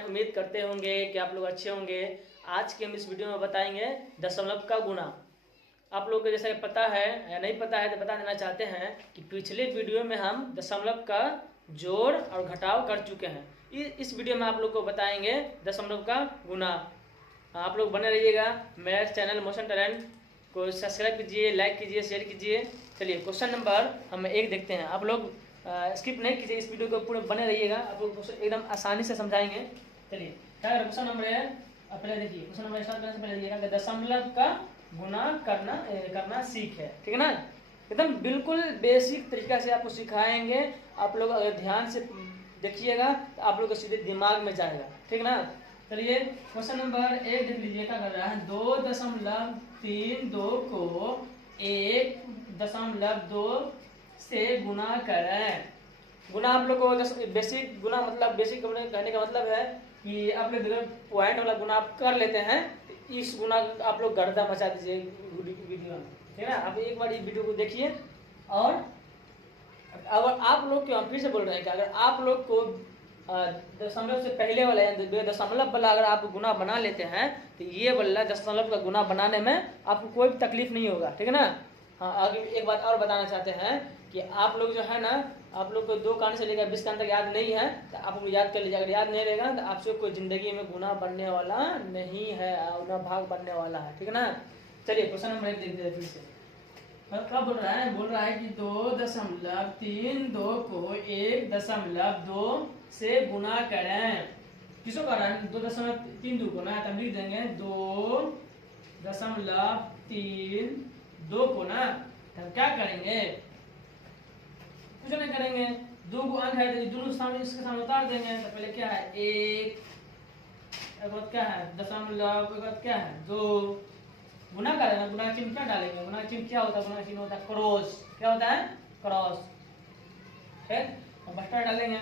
हैं, उम्मीद करते होंगे कि आप लोग अच्छे होंगे। आज के हम इस वीडियो में बताएंगे दशमलव का गुणा। आप लोगों को जैसा पता है या नहीं पता है तो बता देना चाहते हैं कि पिछले वीडियो में हम दशमलव का जोड़ और घटाव कर चुके हैं। इस वीडियो में आप लोग को बताएंगे दशमलव का गुणा। आप लोग बने रहिएगा। मेरा चैनल मोशन टैलेंट को सब्सक्राइब कीजिए, लाइक कीजिए, शेयर कीजिए। चलिए क्वेश्चन नंबर हम 1 देखते हैं। आप लोग स्किप नहीं कीजिए, इस वीडियो को पूरे बने रहिएगा। आप लोग एकदम आसानी से समझाएंगे। चलिए क्या करें, क्वेश्चन नंबर है। पहले देखिए क्वेश्चन नंबर स्टार्ट करने से पहले देखिएगा दशमलव का गुणा करना सीख है, ठीक है ना। एकदम बिल्कुल बेसिक तरीका से आपको सिखाएंगे। आप लोग अगर ध्यान से देखिएगा तो आप लोग को सीधे दिमाग में जाएगा, ठीक ना। चलिए क्वेश्चन नंबर 1 देख लीजिए। क्या कर रहा है, 2.32 को 1.2 से गुना करें। गुना आप लोग को बेसिक गुना मतलब बेसिक कहने का मतलब है कि आप लोग पॉइंट वाला गुना आप कर लेते हैं। इस गुना आप लोग गर्दा मचा दीजिए वीडियो में, ठीक है ना। आप एक बार इस वीडियो को देखिए। और अगर आप लोग क्यों फिर से बोल रहे हैं कि अगर आप लोग को दशमलव से पहले वाला दशमलव वाला अगर आप गुना बना लेते हैं तो ये वाला दशमलव का गुना बनाने में आपको कोई तकलीफ नहीं होगा, ठीक है ना। हाँ, आगे एक बात और बताना चाहते हैं कि आप लोग जो है ना, आप लोग को 2 कान से लेकर 20 कान तक याद नहीं है तो आप लोग याद कर लीजिए। अगर याद नहीं रहेगा तो आपसे कोई जिंदगी में गुना बनने वाला नहीं है, गुना भाग बनने वाला है, ठीक है ना। चलिए क्वेश्चन नंबर 1 देखते हैं फिर से। क्या बोल रहा है, कि 2.32 को 1.2 से गुना करें। किसको कर रहा है, 2.32 को ना, तब लिख देंगे 2.32 को ना। तब क्या करेंगे, कुछ नहीं करेंगे। 2 को अंक है तो दोनों सामने इसके सामने उतार देंगे। तो पहले क्या है 1, क्या है दशमलव, क्या है 2। गुना करेंगे, गुना चिन्ह क्या डालेंगे, गुना चिन्ह क्या होता है, गुना चिन्ह होता है क्रॉस। क्या होता है, क्रॉस। ठीक, बस्टर डालेंगे,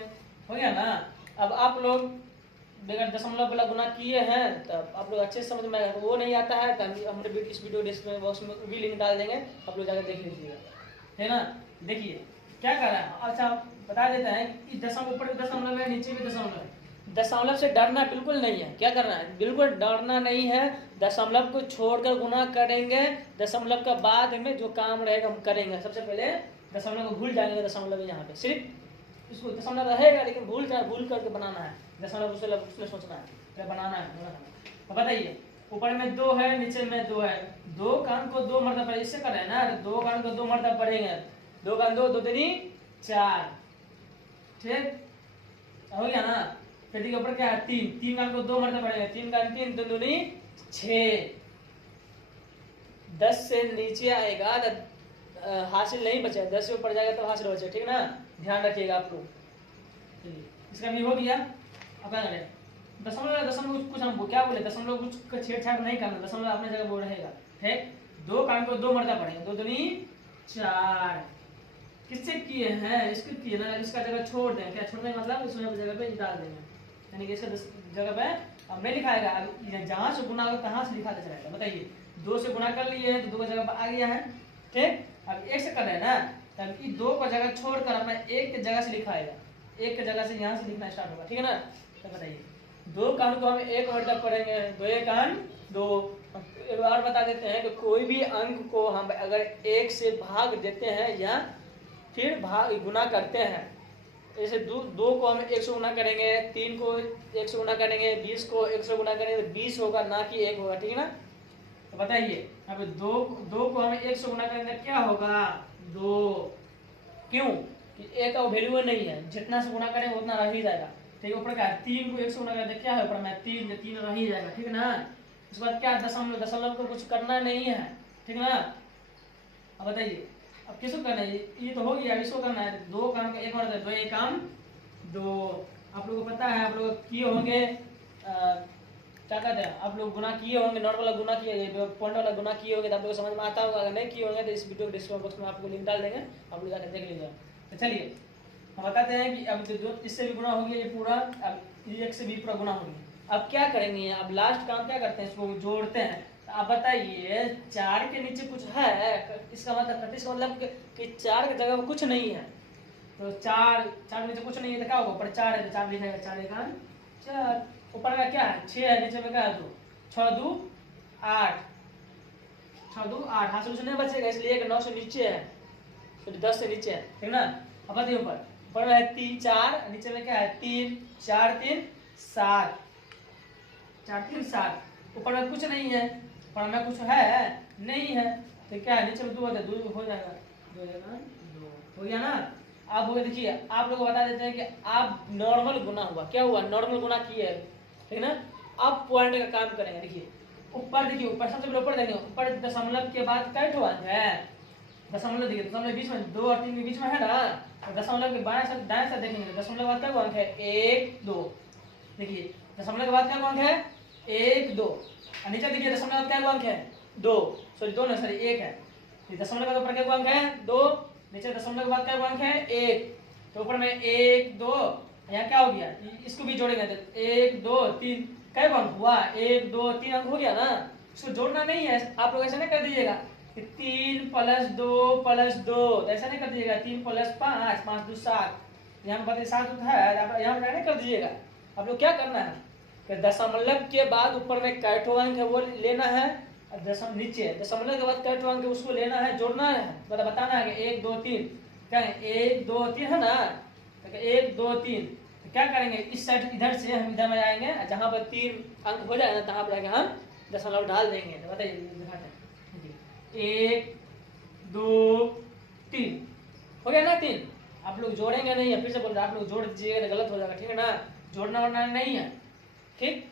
हो गया ना। अब आप लोग अगर दशमलव वाला गुना किए हैं तब आप लोग अच्छे से समझ में आएगा। वो नहीं आता है तो हमने इस वीडियो डिस्क्रिप्शन बॉक्स में भी लिंक डाल देंगे, आप लोग जाकर देख लीजिएगा, है ना। देखिए क्या कर रहा है, अच्छा बता देते हैं कि दशमलव ऊपर दशमलव है, नीचे भी दशमलव है। दशमलव से डरना बिल्कुल नहीं है। क्या करना है, बिल्कुल डरना नहीं है। दशमलव को छोड़कर गुना करेंगे, दशमलव के बाद में जो काम रहेगा हम करेंगे। सबसे पहले दशमलव को भूल जाएंगे। दशमलव यहाँ पे सिर्फ इसको दशमलव रहेगा लेकिन भूल करके बनाना है। दशमलव उसमें सोचना है, क्या बनाना है। तो बताइए ऊपर में 2 है, नीचे में 2 है। 2 कान को 2 मरतबा पढ़े, इससे करें ना, 2 कान को 2 मरतबा पढ़ेंगे। 2 कान 2, 2 3 4, ठीक हो गया ना। फिर देखिए ऊपर क्या है 3 कान को 2 मरतबा पढ़ेंगे। 3 कान 3, 2 दूनी 6। 10 से नीचे आएगा तो हासिल नहीं बचेगा, 10 से ऊपर जाएगा तो हासिल बचेगा, ठीक ना। ध्यान रखिएगा आप लोग। चलिए इसका भी हो गया। अब क्या करें, दशमलव कुछ हम क्या बोले, दशमलव कुछ छेड़छाड़ नहीं करना, दशमलव अपने जगह वो रहेगा, ठीक। 2 कान को 2 मरतबा पढ़ेंगे। 2 दूनी 4। किससे किए हैं, इसको किए ना, इसका जगह छोड़ दें। क्या छोड़ने का मतलब, इसमें जगह पे डाल देंगे, यानी कि इसका जगह पे अब नहीं लिखाएगा। अब जहाँ से गुना होगा तहाँ से लिखा जाएगा। बताइए 2 से गुना कर लिए हैं तो 2 का जगह पर आ गया है, ठीक। अब 1 से कर रहे हैं ना, तब 2 का जगह छोड़कर अपना 1 के जगह से लिखाएगा। 1 के जगह से यहाँ से लिखना स्टार्ट होगा, ठीक है ना। तो बताइए 2 कान को हम 1 मतलब पढ़ेंगे, 2 कान 2। एक बार बता देते हैं कि कोई भी अंक को हम अगर 1 से भाग देते हैं या फिर भाग गुना करते हैं, जैसे 2 को हम 1 से गुना करेंगे, 3 को 1 से गुना करेंगे, 20 को 1 से गुना करेंगे तो 20 होगा, ना कि 1 होगा, ठीक है ना। तो बताइए अब 2 को हम 1 से गुना करेंगे क्या होगा, 2। क्यों कि 1 का वैल्यू नहीं है, जितना से गुना करेंगे उतना रह ही जाएगा, ठीक है। ऊपर क्या 3 को 1 से गुना करेंगे क्या है, ऊपर में 3 रह ही जाएगा, ठीक है ना। उसके बाद क्या दशमलव को कुछ करना नहीं है, ठीक है ना। अब बताइए अब किसको करना है, ये तो हो गया, इसको करना है। 2 कान का 1 और 2 1 काम 2। आप लोगों को पता है, आप लोग किए होंगे क्या कहते हैं, आप लोग गुना किए होंगे, नॉट वाला गुना किए, पॉइंट वाला गुना किए होंगे तो आप लोग समझ में आता होगा। अगर नहीं किए होंगे तो इस वीडियो के डिस्क्रिप्शन बॉक्स में आपको लिंक डाल देंगे, आप लोग जाकर देख लीजिए। तो चलिए हम बताते हैं कि अब जो इससे भी गुना हो गया ये पूरा, अब 1 से भी पूरा गुना हो गया। अब क्या करेंगे, अब लास्ट काम क्या करते हैं, इसको जोड़ते हैं। आप बताइए 4 के नीचे कुछ है, इसका मतलब कि 4 की जगह कुछ नहीं है। तो 4 के नीचे कुछ नहीं है तो क्या होगा, ऊपर 4 है तो 4 लिखेगा, 4 1 4। में क्या है 6 है, नीचे में क्या है 2, 6 2 8, 6 2 8, हाँ सोल्यूशन नहीं बचेगा इसलिए एक 9 से नीचे है, तो 10 से नीचे है, ठीक ना। अब बताइए ऊपर में है 3 4, नीचे में क्या है 3 4 3 7, 4 3 7, ऊपर में कुछ नहीं है, ऊपर में कुछ है नहीं है, तो क्या है नीचे में 2 होता है, 2 हो जाएगा, 2 हो जाएगा, 2 हो गया ना। अब देखिए आप लोग बता देते हैं कि आप नॉर्मल गुना हुआ, क्या हुआ नॉर्मल गुना किए है, ठीक ना। अब पॉइंट का काम करेंगे, देखिए ऊपर, देखिए ऊपर सबसे पहले ऊपर देखेंगे, ऊपर दशमलव के बाद कै ठो अंक है, दशमलव देखिए दशमलव बीच में 2 और 3 के बीच में है ना, तो दशमलव के बाएं से दाएं से देखेंगे दशमलव के बाद क्या अंक है 1 2, देखिए दशमलव के बाद क्या अंक है 1 2, और नीचे देखिए दशमलव के बाद क्या अंक है 2, सॉरी 2 नहीं सॉरी 1 है, दशमलव के ऊपर क्या अंक है 2, नीचे दशमलव के बाद क्या अंक है 1, तो ऊपर में 1 2, यहाँ क्या हो गया इसको भी जोड़ेंगे तो 1 2 3, क्या अंक हुआ 1 2 3 अंक हो गया ना। इसको जोड़ना नहीं है, आप लोग ऐसा नहीं कर दीजिएगा कि 3 + 2 + 2, तो ऐसा नहीं कर दीजिएगा 3 + 5 5 2 7, यहाँ पर 7 है, यहाँ पर नहीं कर दीजिएगा। आप लोग क्या करना है कि दशमलव के बाद ऊपर में कै ठो अंक है वो लेना है, और नीचे दशमलव के बाद कै ठो अंक है उसको लेना है, जोड़ना है, मतलब बताना है कि 1 2 3 क्या है 1 2 3 है ना, तो 1 2 3, तो क्या करेंगे इस साइड इधर से हम इधर में आएंगे, जहाँ पर 3 अंक हो जाएगा तहाँ पर आगे हम दशमलव डाल देंगे, तो बताइए दिखाते हैं 1 2 3 हो गया ना 3, आप लोग जोड़ेंगे नहीं है, फिर से बोल रहे आप लोग जोड़ दीजिएगा तो गलत हो जाएगा, ठीक है ना, जोड़ना वरना नहीं है, ठीक।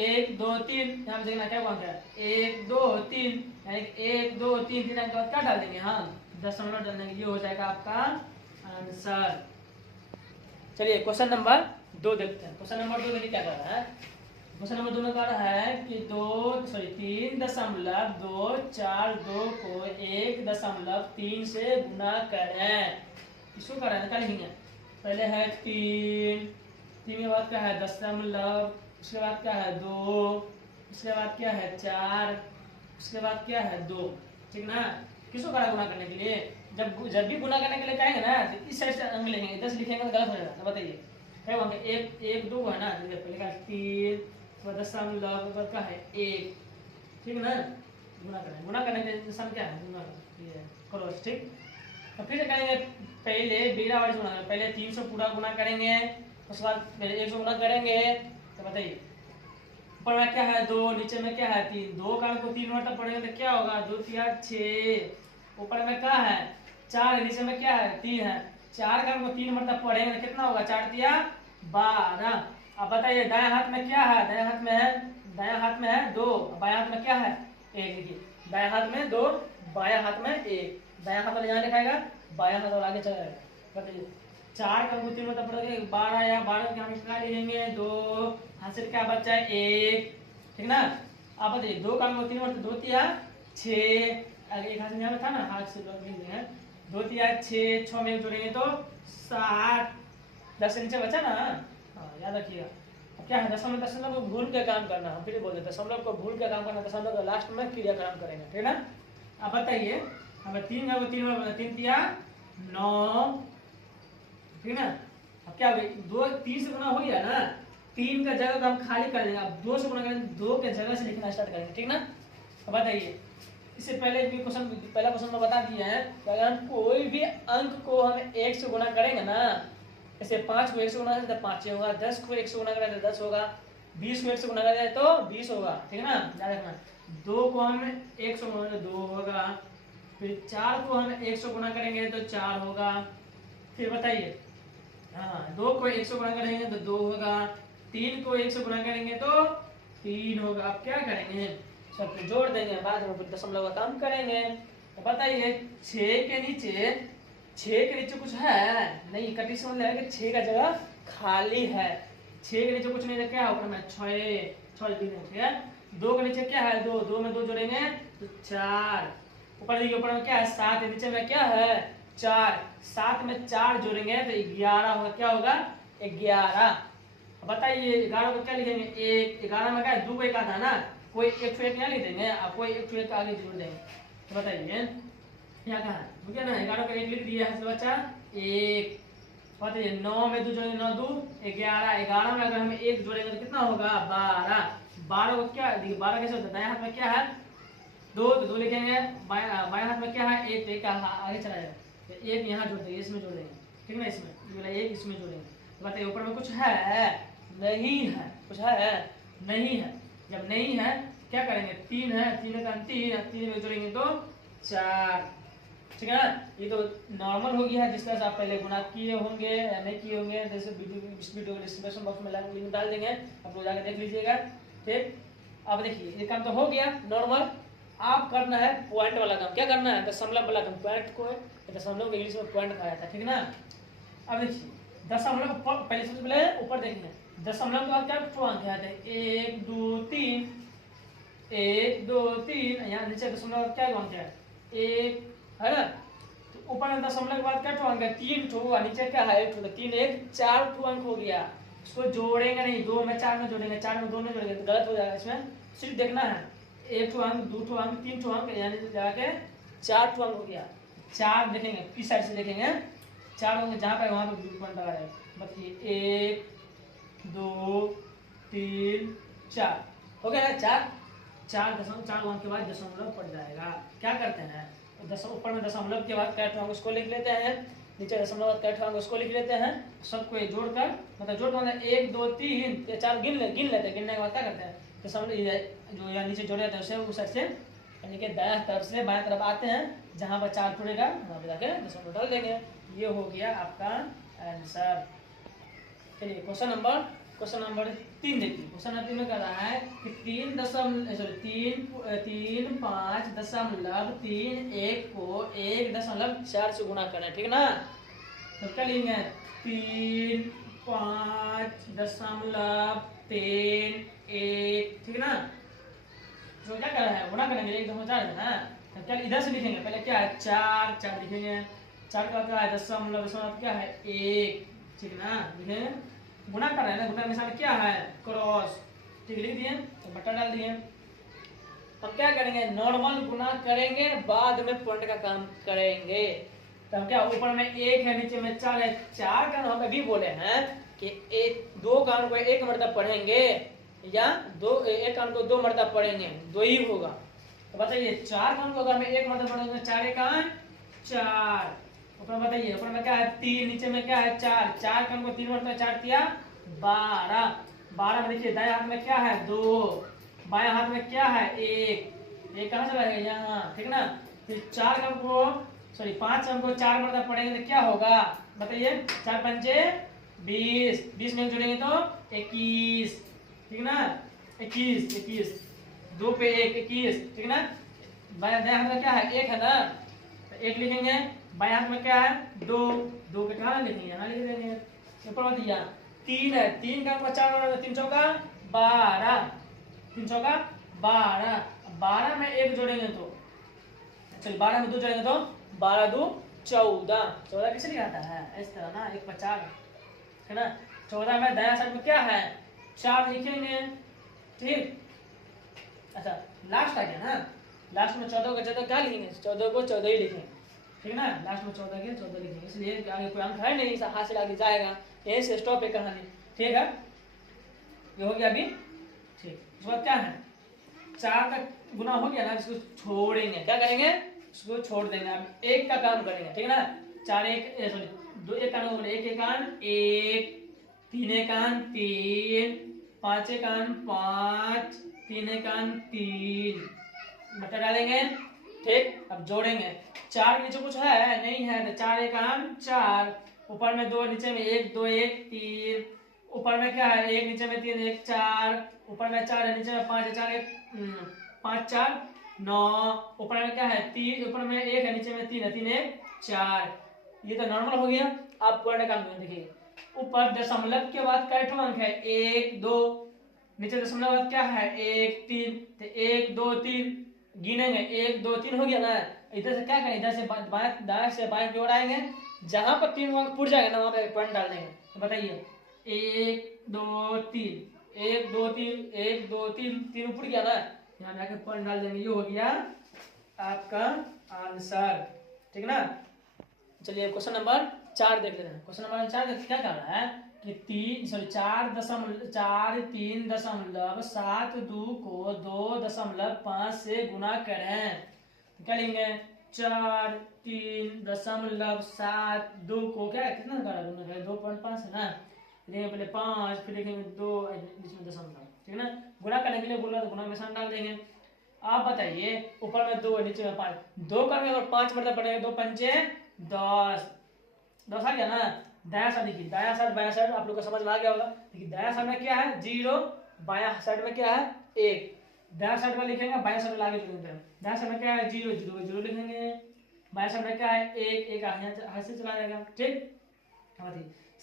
1 2 3 यहाँ पे देखना क्या अंक है 1 2 3, यानी 1 2 3 3 अंक के बाद क्या डाल देंगे हम दशमलव डाल देंगे, ये हो जाएगा आपका आंसर। चलिए क्वेश्चन नंबर 2 देखते हैं, क्वेश्चन नंबर 2 देखिए क्या कर रहा है, क्वेश्चन नंबर 2 में कह रहा है कि 3.242 को 1.3 से गुना करें, इसको कर रहे हैं क्या लिखेंगे, पहले है 3 के बाद क्या है दशमलव, उसके बाद क्या है 2, उसके बाद क्या है 4, उसके बाद क्या है 2, ठीक ना। किसको करा गुना करने के लिए, जब भी गुना करने के लिए कहेंगे ना तो इस साइड से अंक लिखेंगे, 10 लिखेंगे तो गलत हो जाएगा, तो बताइए क्या होगा 1 2 है ना, पहले का 3 दशमलव का है 1, ठीक है ना। गुना करने के निशान क्या है गुना, ये क्रॉस, ठीक। तो फिर करेंगे पहले बिना वाली गुना, पहले 300 पूरा गुना करेंगे, उसके बाद पहले 100 गुना करेंगे, तो बताइए ऊपर में क्या है 2, नीचे में क्या है 3, 2 का को 3 मरतब पढ़ेंगे तो क्या होगा 2 3 6, ऊपर में क्या है 4, नीचे में क्या है 3 है, 4 का को 3 मरतब पढ़ेंगे तो कितना होगा 4 3 12। अब बताइए दाएं हाथ में क्या है, दाएं हाथ में है 2, बाएं हाथ में क्या है 1, देखिए दाएं हाथ में 2 बाएं हाथ में 1, दाएं हाथ वाला यहाँ लिखाएगा बाएं हाथ वाला आगे चला जाएगा। बताइए 4 का 3 मतलब पड़ेगा 12, या 12 के हम निकाल लेंगे 2, हाथ से क्या बचा है 1, ठीक ना। अब बताइए 2 का 3 मतलब 2 3 6, अगर एक हाथ में यहाँ था ना हाथ से लिख देंगे 2 3 6, 6 में जोड़ेंगे तो 7, 10 से नीचे बचा ना, हाँ याद रखिएगा। अब क्या है दशमलव को भूल के काम करना, हम फिर बोलते दशमलव को भूल के काम करना, दशमलव का लास्ट में क्रियाक्रम करेंगे, ठीक ना। अब बताइए हमें 3 का 3 में 3 3 9, ठीक ना। अब क्या हो गया 2 3 से गुना हो गया ना, 3 का जगह को हम खाली कर देंगे, अब 2 से गुना करेंगे 2 के जगह से लिखना स्टार्ट करेंगे, ठीक ना। अब बताइए इससे पहले भी क्वेश्चन पहला क्वेश्चन में बता दिया है कि अगर हम कोई भी अंक को हम 1 से गुना करेंगे ना, जैसे 5 को 1 से गुना करें तो 5 होगा, 10 को 1 से गुना करें तो 10 होगा, 20 को 1 से गुना करें तो 20 होगा, ठीक है ना, याद रखना। 2 को हम 1 से गुना करें तो 2 होगा, फिर 4 को हम 1 से गुना करेंगे तो 4 होगा, फिर बताइए हाँ 2 को 1 से गुना करेंगे तो 2 होगा, 3 को 1 से गुना करेंगे तो 3 होगा। अब क्या करेंगे सबको जोड़ देंगे, बाद में दशमलव का काम करेंगे। तो बताइए 6 के नीचे कुछ है नहीं, कटी से मतलब है कि 6 का जगह खाली है, 6 के नीचे कुछ नहीं है, क्या ऊपर में 6 ठीक है। 2 के नीचे क्या है 2, 2 में 2 जोड़ेंगे तो 4, ऊपर देखिए ऊपर में क्या है 7, नीचे में क्या है 4, 7 में 4 जोड़ेंगे तो 11 होगा, क्या होगा 11। बताइए 11 को क्या लिखेंगे 1, 11 में क्या है 2 को 1 आता है ना, कोई 1 तो 1 यहाँ लिख देंगे और कोई 1 तो 1 आगे जोड़ देंगे। तो बताइए यहाँ कहाँ है, ठीक है ना, 11 को 1 लिख दिया है बच्चा 1, बताइए 9 में 2 जोड़ेंगे 9 2 11, 11 में अगर हम 1 जोड़ेंगे तो कितना होगा 12, 12 को क्या देखिए 12 कैसे होता है, दाएं हाथ में क्या है 2 तो 2 लिखेंगे, बाएं हाथ में क्या है 1 तो 1 आगे चला जाएगा, तो 1 यहाँ जोड़ देंगे, इसमें जोड़ देंगे, ठीक है ना, इसमें ये वाला 1 इसमें जोड़ेंगे। तो बताइए ऊपर में कुछ है नहीं है, कुछ है नहीं है, जब नहीं है क्या करेंगे 3 है, 3 का 3 में जोड़ेंगे तो 4, ठीक है ना। ये तो नॉर्मल हो गया है, जिस तरह से आप पहले गुना किए होंगे या नहीं किए होंगे, जैसे वीडियो के डिस्क्रिप्शन बॉक्स में लिंक डाल देंगे, आप लोग जाकर देख लीजिएगा, ठीक। अब देखिए ये काम तो हो गया नॉर्मल, आप करना है पॉइंट वाला काम, क्या करना है दशमलव वाला काम, पॉइंट को दशमलव को इंग्लिश में पॉइंट कहा जाता है, ठीक ना। अब देखिए दशमलव पहले सबसे पहले ऊपर देखेंगे, दशमलव के बाद क्या अंक आते हैं 1 2 3, 1 2 3, यहाँ नीचे दशमलव क्या अंक है 1 है ना, तो ऊपर में दशमलव के बाद क्या अंक है 3 ठो, नीचे क्या है 1 ठो, 3 1 4 ठो अंक हो गया। इसको जोड़ेंगे नहीं, 2 में 4 में जोड़ेंगे, 4 में 2 में जोड़ेंगे तो गलत हो जाएगा, इसमें सिर्फ देखना है 1 ठो अंक 2 ठो अंक 3 ठो अंक, यानी जाके 4 ठो अंक हो गया। 4 देखेंगे किस साइड से देखेंगे, 4 होंगे जहाँ पर वहाँ पर पॉइंट लगा जाएगा। बताइए 1 2 3 4 हो गया ना, 4 अंक के बाद दशमलव पड़ जाएगा। क्या करते हैं ऊपर में दशमलव के बाद कैट अंक उसको लिख लेते हैं, नीचे दशमलव कैट अंक उसको लिख लेते हैं, सबको जोड़कर मतलब जोड़ मतलब 1 2 3 या 4 गिन लेते हैं, गिनने के बाद क्या करते हैं दशमलव जो यहाँ नीचे जोड़े जाते हैं उसे उस साइड से यानी कि दाएं तरफ से बाएं तरफ आते हैं, जहाँ पर 4 जुड़ेगा वहाँ पर जाके दशमलव डाल देंगे। ये हो गया आपका आंसर। चलिए क्वेश्चन नंबर 3 देखिए, क्वेश्चन नंबर 3 में कह रहा है कि 3 5 दशमलव 3 1 को 1.4 से गुणा करना है, ठीक है ना। तो क्या लिखेंगे 3 5 दशमलव 3 1, ठीक है ना। तो क्या कर रहा है गुणा करेंगे 1.4 है ना, तो क्या इधर से लिखेंगे, पहले क्या है 4 लिखेंगे, 4 का क्या है दशमलव क्या है 1, ठीक ना, लिखेंगे गुणा कर रहे हैं ना, गुणा के निशान क्या है क्रॉस, ठीक लिख दिए तो बटा डाल दिए। हम क्या करेंगे नॉर्मल गुणा करेंगे, बाद में पॉइंट का काम करेंगे। तो हम क्या ऊपर में 1 है नीचे में 4 है, 4 का हम अभी बोले हैं कि 2 का को 1 मरतब पढ़ेंगे या 1 का को 2 मरतब पढ़ेंगे, 2 ही होगा। तो बताइए 4 का को अगर मैं 1 मरतब पढ़ेंगे 4 का 4, ऊपर बताइए ऊपर में क्या है 3, नीचे में क्या है 4, 4 का को 3 मरतबा 4 किया 12, 12 में देखिए दाएं हाथ में क्या है 2, बाएं हाथ में क्या है 1 कहाँ से लगेगा यहाँ, ठीक ना। फिर 4 का को 5 का को 4 मरतबा पढ़ेंगे तो क्या होगा बताइए 4 पंचे 20, 20 में जोड़ेंगे तो 21, ठीक ना, 21 2 पे 1 21, ठीक ना। दाएं हाथ में क्या है 1 है ना, तो 1 लिखेंगे, बाएं हाथ में क्या है 2 के कहाँ लिखेंगे यहाँ लिख देंगे। ऊपर मत दिया 3 है, 3 का 4 3 चौका 12, 3 चौका 12, 12 में 1 जोड़ेंगे तो चलिए 12 में 2 जोड़ेंगे तो 12 2 14, 14 किसे लिखाता है इस तरह ना 1 पर 4 है ना। 14 में दायां साइड में क्या है 4 लिखेंगे, ठीक। अच्छा लास्ट आ गया ना, लास्ट में 14 का 14 क्या लिखेंगे 14 को 14 ही लिखेंगे, ठीक ना, लास्ट में 14 के 14 लिखेंगे, इसलिए आगे कोई अंक है नहीं, हासिल आगे जाएगा, यहीं से स्टॉप है कहानी, ठीक है। ये हो गया अभी, ठीक। उसके बाद क्या है 4 का गुना हो गया ना, इसको छोड़ेंगे, क्या करेंगे इसको छोड़ देंगे, अब 1 का काम करेंगे, ठीक है ना। 4 1 सॉरी 2 1 का 1 1 1 3 1 3 5 1 5 3 1 3 बटा डालेंगे, ठीक। अब जोड़ेंगे 4 के नीचे कुछ है नहीं है तो 4 1 4, ऊपर में 2 नीचे में 1 2 1 3, ऊपर में क्या है 1 नीचे में 3 1 4, ऊपर में 4 है नीचे में 5 है 4 1 5 4 9, ऊपर में क्या है 3, ऊपर में 1 है नीचे में 3 है 3 1 4। ये तो नॉर्मल हो गया। आप पढ़ने का देखिए ऊपर दशमलव के बाद कैठो अंक है 1 2, नीचे दशमलव बाद क्या है 1 3, तो 1 2 3 गिनेंगे 1 2 3 हो गया ना। इधर से क्या करें इधर से दाएं से बाएं की ओर आएंगे, जहां पर 3 अंक पुट जाएगा ना वहां पे पॉइंट डाल देंगे। तो बताइए 1 2 3 1 2 3 1 2 3 3 पुट गया ना, यहाँ जाके पॉइंट डाल देंगे, ये हो गया आपका आंसर, ठीक ना। चलिए क्वेश्चन नंबर 4 देख लेते हैं। क्वेश्चन नंबर 4 क्या कह रहा है कि 4.3.7 को 2.5 से गुना करें। तो क्या लेंगे 4.3.7 को क्या है कितना करा 2.5 है ना, लिखेंगे पहले 5 फिर लिखेंगे 2 बीच में दशमलव, ठीक है ना। गुना करने के लिए बोला तो गुना के निशान डाल देंगे। आप बताइए ऊपर में 2 नीचे में 5, 2 करेंगे और 5 मतलब पड़ेगा 2 पंचे 10, 10 आ गया ना। दाया साइड देखिए, दाया साइड बाया साइड आप लोग को समझ में आ गया होगा। देखिए दाया साइड में क्या है 0, बाया साइड में क्या है 1। दाया साइड में लिखेंगे बाया साइड में आगे लिखेंगे। दाया साइड में क्या है 0 0 0 लिखेंगे, बाया साइड में क्या है 1 1 हाथ से चला जाएगा, ठीक।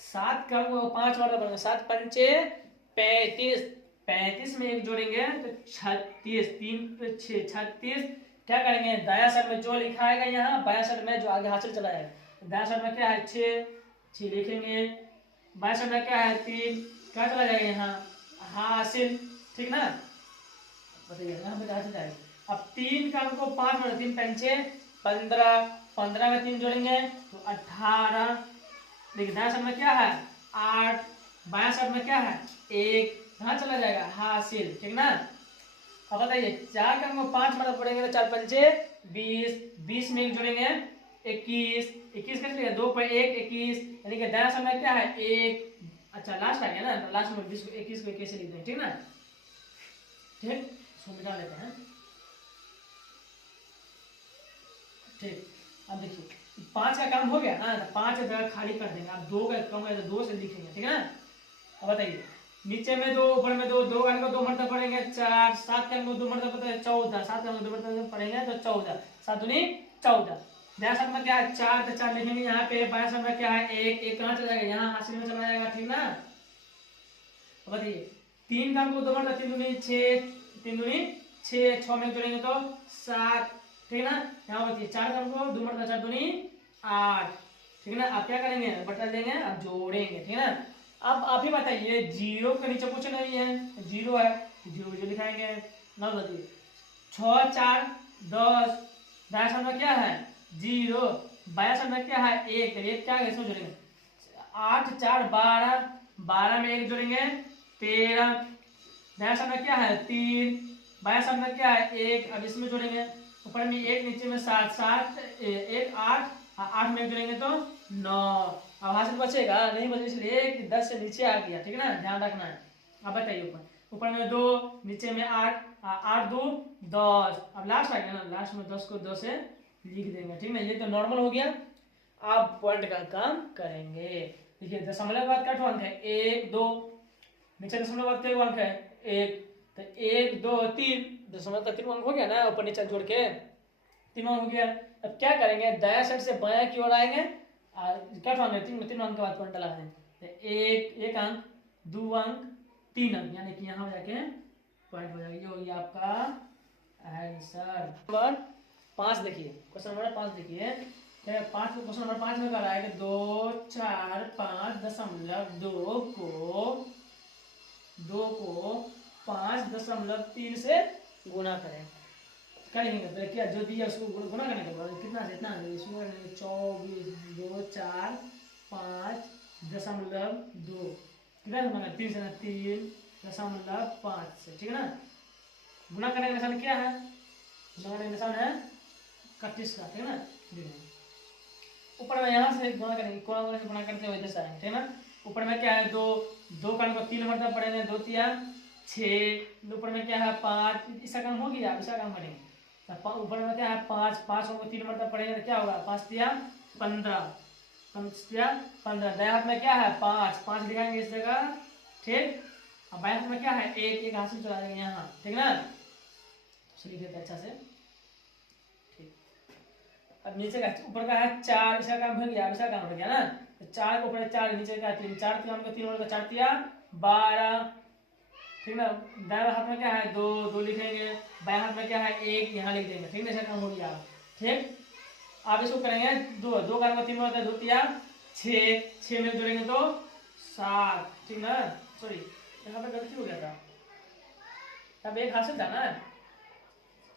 7 का 5 बार बनेगा, 7 पंचे 35, 35 में 1 जोड़ेंगे तो 36, 3 पे 6 36। क्या करेंगे दाया साइड में जो लिखा आएगा यहाँ, बाया साइड में जो आगे हासिल चला जाएगा। दाया साइड में क्या है 6 लिखेंगे, बाया साइड में क्या है 3, क्या चला जाएगा यहाँ हासिल, ठीक ना। बताइए यहाँ पे हासिल जाएगा। अब 3 का हमको 5 में 3 पंचे 15, 15 में 3 जोड़ेंगे तो 18। देखिए दाया साइड में क्या है 8, बाया साइड में क्या है 1, कहाँ चला जाएगा हासिल, ठीक ना। अब बताइए 4 का हमको 5 मतलब पड़ेंगे तो 4 पंचे 20, 20 में 1 जोड़ेंगे 21, 21 कैसे लिखा 2 पर 1 21, यानी कि दाया साइड में क्या है 1। अच्छा लास्ट आ गया ना, तो लास्ट में 20 को 21 को कैसे लिख दें, ठीक ना। ठीक इसको मिटा लेते हैं, ठीक। अब देखिए 5 का काम हो गया ना, तो 5 जगह खाली कर देंगे। आप 2 का कम है तो 2 से लिखेंगे, ठीक है ना। अब बताइए नीचे में 2 ऊपर में 2, 2 का 2 मरतबा पड़ेंगे 4, 7 का 2 मरतबा पड़ता है 14, 7 का 2 मरतबा पड़ेंगे तो 14, 7 दूनी 14। दाया साइड में क्या है 4 तो 4 लिखेंगे यहाँ पे, बाया साइड में क्या है 1, 1 कहाँ चला जाएगा यहाँ हासिल में चला जाएगा, ठीक ना। अब बताइए 3 का 2 मरतबा 3 दूनी 6, 3 दूनी 6, 6 में जोड़ेंगे तो 7, ठीक है ना। यहाँ बताइए 4 का 2 मरतबा 4 दूनी 8, ठीक है ना। आप क्या करेंगे बटा देंगे, आप जोड़ेंगे, ठीक है ना। अब आप ही बताइए 0 के नीचे कुछ नहीं है, 0 है, 0 जो लिखाएंगे ना। बताइए 6 4 10, दाया साइड में क्या है 0, बाया साइड में क्या है 1, 1 क्या है इसमें जोड़ेंगे 8 4 12, 12 में 1 जोड़ेंगे 13, दाया साइड में क्या है 3, बाया साइड में क्या है 1, अब इसमें जोड़ेंगे ऊपर में 1 नीचे में 7, 7 1 8, 8 में जोड़ेंगे तो 9। अब हासिल बचेगा नहीं, बचे इसलिए 10 से नीचे आ गया, ठीक है ना, ध्यान रखना है। अब बताइए ऊपर में 2 नीचे में 8, 8 2 10, अब लास्ट आ गया ना, लास्ट में 10 को 2 से लिख देंगे, ठीक ना। ये तो नॉर्मल हो गया। आप पॉइंट का काम करेंगे। देखिए दशमलव बाद का अंक है 1 2, नीचे दशमलव बाद का अंक है 1, तो 1 2 3, दशमलव का 3 अंक हो गया ना, ऊपर नीचे जोड़ के 3 अंक हो गया। अब क्या करेंगे दाया साइड से बाया की ओर आएंगे, क्या अंक है 3 अंक के बाद पॉइंट लगा दें, तो 1 अंक 2 अंक 3 अंक, यानी कि यहाँ जाके पॉइंट हो जाएगा। ये हो गया आपका आंसर। नंबर 5 देखिए, क्वेश्चन नंबर 5 देखिए क्या 5, क्वेश्चन नंबर 5 में कह रहा है कि 2 4 5.2 को 5.3 से गुना करें। क्या लिखेंगे पहले क्या जो दिया उसको गुना करने के बाद कितना से इतना इसमें 24 2 4 5.2 कितना गुना करें 3 से ना 3.5 से, ठीक है ना। गुना करने का निशान क्या है, गुना करने का निशान है 31 का, ठीक है ना। ऊपर में यहाँ से गुना करेंगे, कोना से गुना करते हुए इधर से आएंगे, ठीक है ना। ऊपर में क्या है 2, 2 का को 3 मरतबा पड़ेंगे 2 3 6, ऊपर में क्या है 5, इसका काम हो गया, इसका काम करेंगे। ऊपर में क्या है 5, 5 को 3 मरतबा पड़ेगा तो क्या होगा 5 3 15, 5 3 15, दाएं हाथ में क्या है 5, 5 लिखाएंगे इस जगह, ठीक। अब बाएं हाथ में क्या है 1, 1 हाथ से चला जाएंगे यहाँ, ठीक ना। तो लिख देते अच्छा से, ठीक। अब नीचे का ऊपर का है 4, इसका काम हो गया, इसका काम हो गया ना। तो 4 के ऊपर 4, नीचे का 3, 4 3 हमको 3 और 4 3 12, ठीक ना। दाएं हाथ में क्या है 2, 2 लिखेंगे, बाएं हाथ में क्या है 1, यहाँ लिख देंगे, ठीक ना। ऐसा काम हो गया, ठीक। आप इसको करेंगे 2, 2 का 3 होता है 2 3 6, 6 में जोड़ेंगे तो 7, ठीक ना। सॉरी यहाँ पे गलती हो गया था, तब एक हासिल था ना।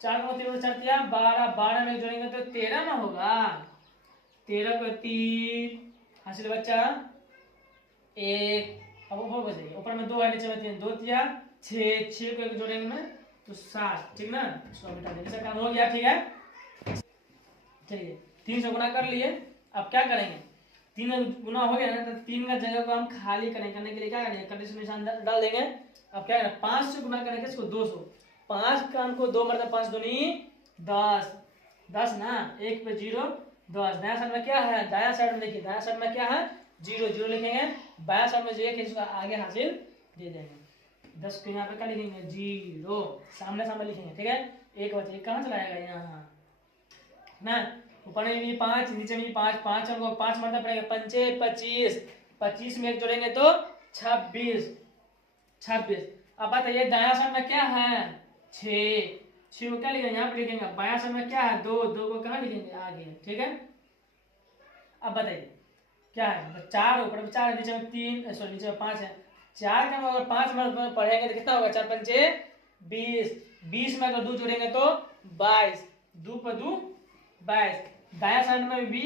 4 का 3 4 3 12, 12 में जोड़ेंगे तो 13 ना होगा, 13 को 3 हासिल बच्चा 1। अब ऊपर बचेगा, ऊपर में 2 है, नीचे में 3, 2 तिया 6, 6 को एक जोड़ेंगे में तो 7, ठीक ना। इसको मिटा देंगे, इसका काम हो गया, ठीक है। चलिए 3 से गुना कर लिए। अब क्या करेंगे, 3 गुना हो गया ना, तो 3 का जगह को हम खाली करेंगे, करने के लिए क्या करेंगे, कंडीशन निशान डाल देंगे। अब क्या करें, 5 से गुना करेंगे इसको 200, 5 का अंक को 2 मतलब 5 दूनी 10, 10 ना, 1 पे 0 10। दाया साइड में क्या है, दाया साइड में देखिए, दाया साइड में क्या है 0 0 लिखेंगे, बाया साइड में जो 1 है इसको आगे हासिल दे देंगे। 10 को यहाँ पे क्या लिखेंगे 0, सामने सामने लिखेंगे, ठीक है। 1 बचे, कहाँ चला जाएगा यहाँ ना, ऊपर में भी 5, नीचे में भी 5, 5 हमको 5 मतलब पड़ेगा 5 25, 25 में 1 जोड़ेंगे तो 26, 26। अब बताइए दाया साइड में क्या है 6, 6 को क्या लिखेंगे यहाँ पे लिखेंगे, बाया साइड में क्या है 2, 2 को कहाँ लिखेंगे आगे, ठीक है। अब बताइए क्या है, 4 ऊपर में 4 नीचे में 3, सॉरी नीचे में 5 है। 4 का अगर 5 में पढ़ेंगे तो कितना होगा, 4 पंचे 20, 20 में अगर 2 जोड़ेंगे तो 22, 2 पर 2 22। दाया साइड में भी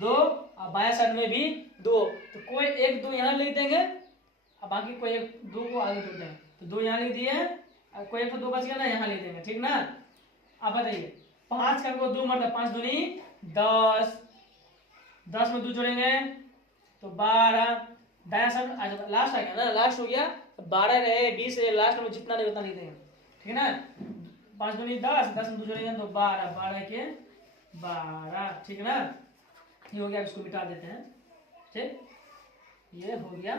2 और बाया साइड में भी 2, तो कोई 1 2 यहाँ लिख देंगे, अब बाकी कोई 1 2 को आगे जोड़ देंगे, तो 2 यहाँ लिख दिए, और कोई 1 तो 2 बच गया ना, यहाँ लिख देंगे, ठीक ना। अब बताइए 5 का को 2 मतलब 5 दूनी 10, 10 में 2 जोड़ेंगे तो 12। दाया साइड लास्ट आ गया ना, लास्ट हो गया, तो 12 रहे 20 रहे, लास्ट में जितना नहीं उतना लिख देंगे, ठीक है ना। 5 दूनी 10, 10 में 2 जोड़ेंगे तो 12, 12 के 12, ठीक है ना। ये हो गया, इसको मिटा देते हैं, ठीक, ये हो गया,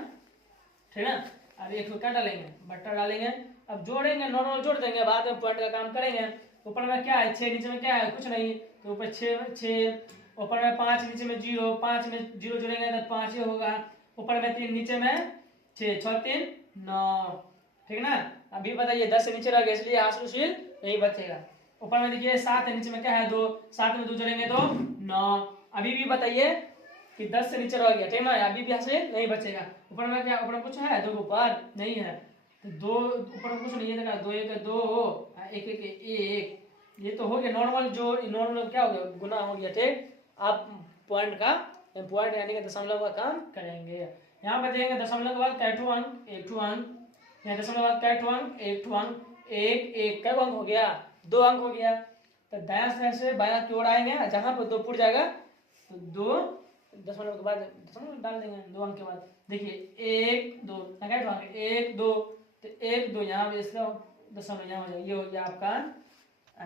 ठीक है ना। अब एक क्या डालेंगे, बट्टा डालेंगे, अब जोड़ेंगे, नॉर्मल जोड़ देंगे, बाद में पॉइंट का काम करेंगे। ऊपर में क्या है 6, नीचे में क्या है कुछ नहीं, तो ऊपर 6, ऊपर में 5, नीचे में 0, 5 में 0 जोड़ेंगे तो 5 ही होगा, ऊपर में 3, नीचे में 6, 6 3 9, ठीक है ना। अभी बताइए 10 से नीचे रह गया, इसलिए हासिल नहीं बचेगा। ऊपर में देखिए 7 है, नीचे में क्या है 2, 7 में 2 जोड़ेंगे तो 9। अभी भी बताइए कि 10 से नीचे रह गया, ठीक है, अभी भी हासिल नहीं बचेगा। ऊपर में क्या, ऊपर में कुछ है 2 ऊपर नहीं है, तो 2 ऊपर में कुछ नहीं है, देखा 2 1 2 1 1 1, ये तो हो गया नॉर्मल, जो नॉर्मल क्या हो गया गुना हो गया, ठीक। आप पॉइंट यानी कि दशमलव का काम करेंगे। यहाँ पे देखेंगे दशमलव के बाद कैठू अंक, एक ठू अंक, यहाँ दशमलव के बाद कैठू अंक, एक ठू अंक, 1 1 कई अंक हो गया, 2 अंक हो गया। तो दायां साइड से बायां की ओर आएंगे, जहां पर 2 फुट जाएगा तो 2 दशमलव के बाद दशमलव डाल देंगे, 2 अंक के बाद देखिए 1 2 1 2, तो 1 2 यहाँ पे इसका दशमलव यहाँ हो जाएगा, ये हो गया आपका